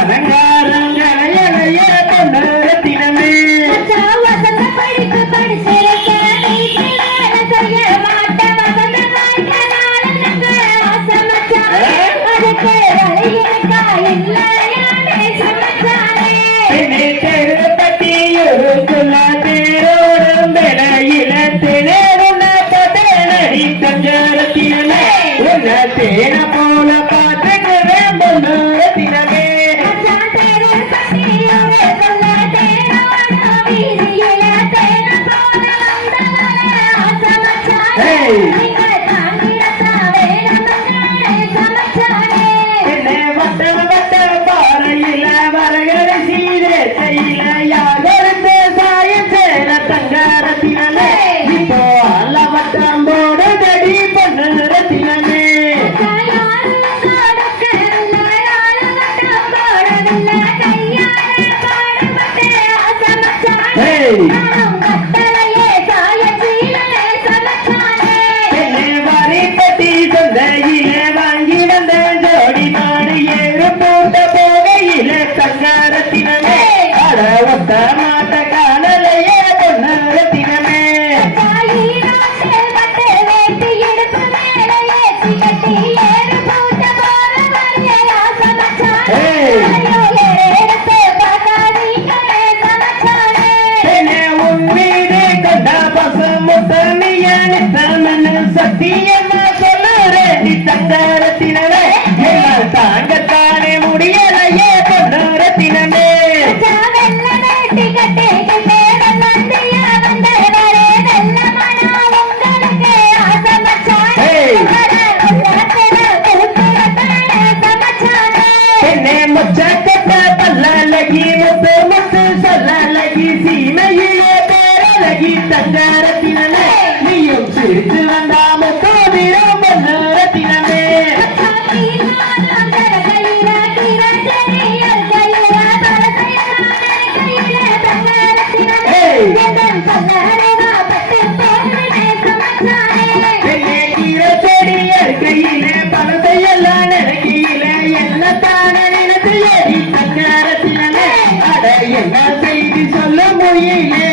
அலங்கார Woo! முதன்மையான தமன சத்தியமா சொல்லுறே. நீ தங்கரத்தினவே தாங்கத்தானே முடியலையே பொன்னூரத்தினமே தங்கரத்தை சிரித்து வந்தாம கோதிரம் ரத்தினமே என்ன செய்தி சொல்ல முடியே